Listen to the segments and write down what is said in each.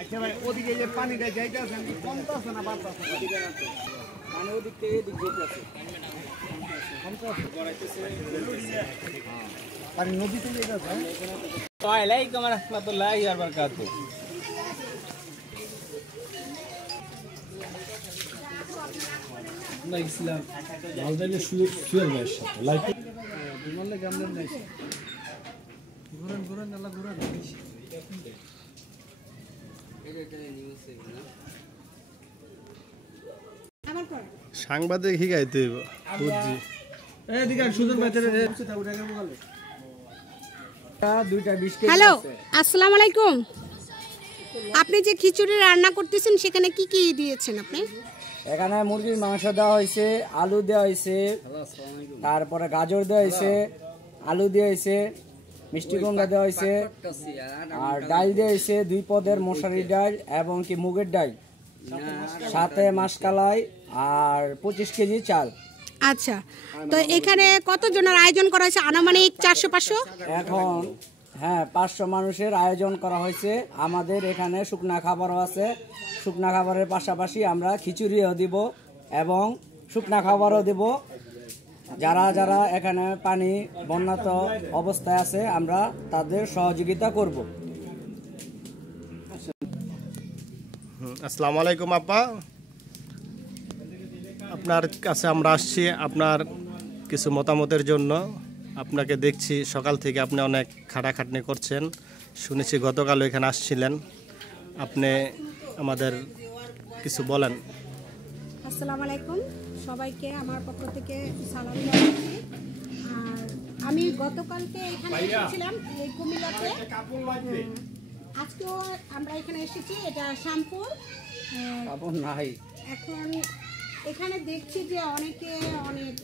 আচ্ছা ভাই ওদিকে যে পানিটা যাইতেছে কমতেছে না বাড়তেছে? মানে ওদিক থেকে এদিক যেতেছে পানি নদীতে যাইতেছে। ওয়ালাইকুম রাহমাতুল্লাহি ওয়া বারাকাতুহু। না ইসলাম মালদাইলে শুয়ে বসে লাইক বিমলে গামলে নাই ঘুরেন ঘুরেন আল্লাহ ঘুরেন সাংবাদিক শিখাইতে বুঝছি এদিকে সুজন ভাইদের উঠে গেল বলে দুইটা 20 কেজি। হ্যালো, আসসালামু আলাইকুম। আপনি যে খিচুড়ি রান্না করতেছেন সেখানে কি কি দিয়েছেন আপনি? এখানে মুরগির মাংস দেওয়া হয়েছে, আলু দেওয়া হয়েছে, তারপরে গাজর দেওয়া হয়েছে, আলু দেওয়া হয়েছে, মিষ্টি কুমড়া দেওয়া হয়েছে, আর ডাল দেওয়া হয়েছে 2 পদের মশারি ডাল এবং কি মুগের ডাল, সাথে মাসকালাই আর 25 কেজি চাল। আচ্ছা, তো এখানে কতজনের আয়োজন করা হয়েছে? আনুমানিক 400-500? এখন হ্যাঁ 500 মানুষের আয়োজন করা হয়েছে। আমাদের এখানে শুকনা খাবারও আছে। শুকনা খাবারের পাশাপাশি আমরা খিচুড়িও দিব এবং শুকনা খাবারও দিব। যারা যারা এখানে পানি বন্যাত অবস্থায় আছে আমরা তাদের সহযোগিতা করব। আসসালামু আলাইকুম আপা, আপনার কাছে আমরা আসছি আপনার কিছু মতামতের জন্য। আপনাকে দেখছি সকাল থেকে আপনি অনেক খাটাখাটনি করছেন, শুনেছি গতকালও এখানে আসছিলেন। আপনি আমাদের কিছু বলেন। আসসালামু আলাইকুম, সবাইকে আমার পক্ষ থেকে সালাম জানাচ্ছি। আর আমি গতকালকে এখানে এসেছিলাম এই কুমিল্লাতে, আজকেও আমরা এখানে এসেছি। এটা শ্যামপুর। এখন এখানে দেখছি যে অনেকে অনেক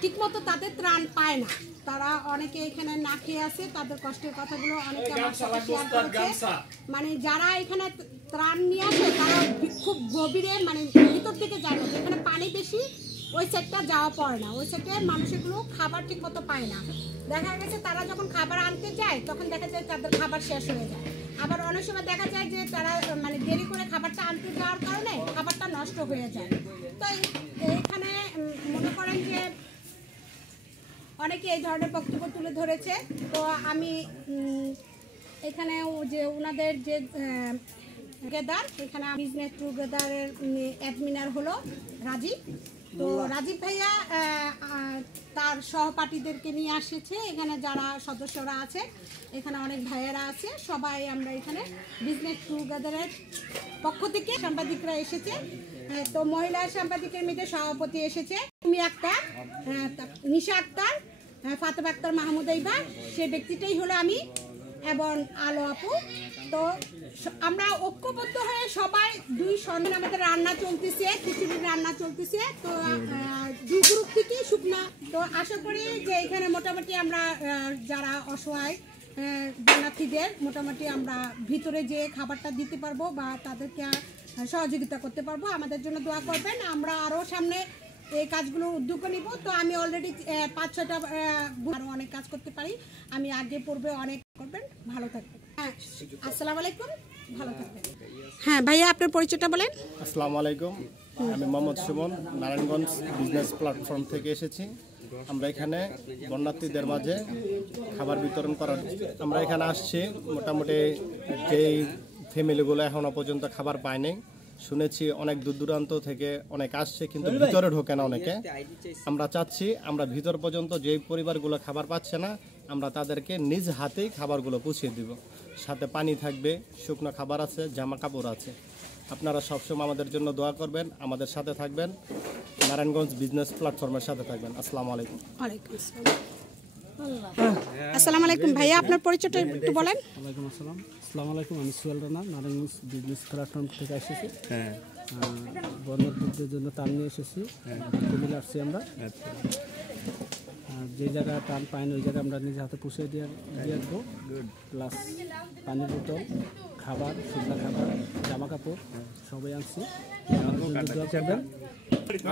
ঠিকমতো তাদের ত্রাণ পায় না। তারা অনেকে এখানে না খেয়ে আছে, তাদের কষ্টের কথাগুলো অনেকে আমার সাথে শেয়ার করেছে। মানে যারা এখানে ত্রাণ নিয়ে আসে তারা খুব গভীরে মানে ভিতর থেকে যায় না, যেখানে পানি বেশি ওই সাইডটা যাওয়া পড়ে না, ওই সাইডে মানুষগুলো খাবার ঠিক মতো পায় না। দেখা গেছে তারা যখন খাবার আনতে যায় তখন দেখা যায় তাদের খাবার শেষ হয়ে যায়। আবার অনেক সময় দেখা যায় যে তারা মানে দেরি করে খাবারটা আনতে যাওয়ার কারণে খাবারটা নষ্ট হয়ে যায়। তো এখানে মনে করেন যে অনেকে এই ধরনের বক্তব্য তুলে ধরেছে। তো আমি এখানে যে ওনাদের যে টুগেদার, এখানে বিজনেস টুগেদারের অ্যাডমিনার হলো রাজীব। তো রাজীব ভাইয়া তার সহপাঠীদেরকে নিয়ে আসছে। এখানে যারা সদস্যরা আছে, এখানে অনেক ভাইয়েরা আছে, সবাই আমরা এখানে বিজনেস টুগেদারের পক্ষ থেকে সাংবাদিকরা এসেছে। তো মহিলা সাংবাদিকের মধ্যে সভাপতি এসেছে তুমি আক্তার, নিশা আক্তার, ফাতেমা আক্তার, মাহমুদ আইবা, সেই ব্যক্তিটাই হলো আমি এবং আলো আপু। তো আমরা ঐক্যবদ্ধ হয়ে সবাই দুই সন্ধান আমাদের রান্না চলতেছে, খিচুড়ির রান্না চলতেছে। তো 2 গ্রুপ থেকেই শুকনা। তো আশা করি যে এখানে মোটামুটি আমরা যারা অসহায় বন্যার্থীদের মোটামুটি আমরা ভিতরে যে খাবারটা দিতে পারবো বা তাদেরকে সহযোগিতা করতে পারবো। আমাদের জন্য দোয়া করবেন, আমরা আরও সামনে এই কাজগুলো উদ্যোগ নিব। তো আমি অলরেডি 5-6টা আরও অনেক কাজ করতে পারি। আমি আগে পূর্বে অনেক করবেন। ভালো থাকবেন। হ্যাঁ, আসসালামু আলাইকুম, ভালো থাকবেন। হ্যাঁ ভাইয়া, আপনার পরিচয়টা বলেন। আসসালামু আলাইকুম, আমি মোহাম্মদ সুমন, নারায়ণগঞ্জ বিজনেস প্ল্যাটফর্ম থেকে এসেছি। আমরা এখানে বন্যার্থীদের মাঝে খাবার বিতরণ করার আমরা এখানে আসছি। মোটামুটি যেই ফ্যামিলিগুলো এখনও পর্যন্ত খাবার পায়নি, শুনেছি অনেক দূর দূরান্ত থেকে অনেক আসছে কিন্তু ভিতরে ঢোকে না অনেকে। আমরা চাচ্ছি আমরা ভিতর পর্যন্ত যেই পরিবারগুলো খাবার পাচ্ছে না আমরা তাদেরকে নিজ হাতেই খাবারগুলো পৌঁছে দিব। সাথে পানি থাকবে, শুকনো খাবার আছে, জামা কাপড় আছে। আপনারা সবসময় আমাদের জন্য দোয়া করবেন, আমাদের সাথে থাকবেন, নারায়ণগঞ্জ বিজনেস প্ল্যাটফর্মের সাথে থাকবেন। আসসালামু আলাইকুম। ওয়ালাইকুম আসসালাম। আসসালামু আলাইকুম ভাইয়া, আপনার পরিচয়টা একটু বলেন। ওয়ালাইকুম আসসালাম। আসসালামু আলাইকুম, আমি সোহেল রানা, নারায়ণগঞ্জ বিজনেস প্ল্যাটফর্ম থেকে এসেছি। বন্যার্থীদের জন্য ত্রাণ নিয়ে এসেছি, কুমিল্লা আসছি আমরা। যে জায়গায় ত্রাণ পাই না ওই জায়গায় আমরা নিজে হাতে পুষে দিয়ে আসবো। প্লাস পানির বোতল, খাবার, শুকনো খাবার, জামা কাপড় সবাই আনছি।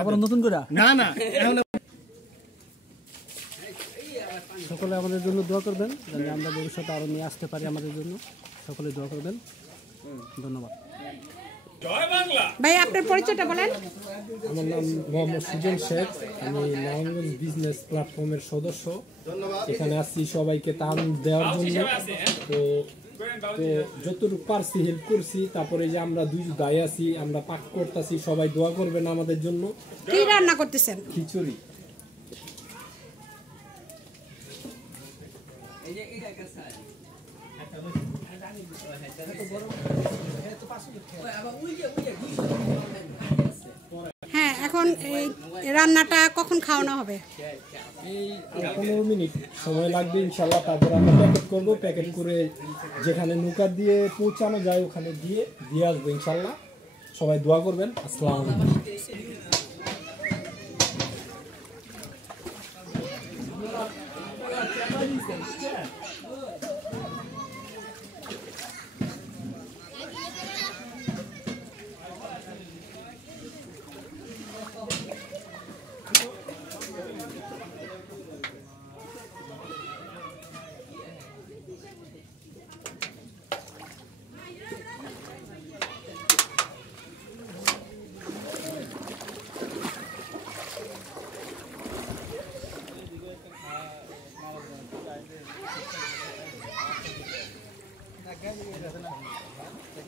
আবার নতুন করে না না সকলে আমাদের জন্য দোয়া করবেন, যেন আমরা ভবিষ্যতে আরও নিয়ে আসতে পারি আমাদের জন্য। সকলে দোয়া করবেন। ধন্যবাদ। ভাই আপনার পরিচয়টা বলেন। আমার নাম মোহাম্মদ সুজন শেখ, আমি নারায়ণগঞ্জ বিজনেস প্ল্যাটফর্মের সদস্য। এখানে আসছি সবাইকে ত্রাণ দেওয়ার জন্য। তো যতটুকু পারছি হেল্প করছি। তারপরে যে আমরা দুই ভাই আছি, আমরা পাক করতেছি, সবাই দোয়া করবেন আমাদের জন্য। কি রান্না করতেছেন? খিচুড়ি। হ্যাঁ, এখন এই রান্নাটা কখন খাওয়ানো হবে? এই 15 মিনিট সময় লাগবে ইনশাল্লাহ। তারপর আমরা প্যাকেট করবো, প্যাকেট করে যেখানে নৌকা দিয়ে পৌঁছানো যায় ওখানে দিয়ে আসবো ইনশাল্লাহ। সবাই দোয়া করবেন। আসসালামু আলাইকুম।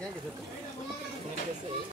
Gel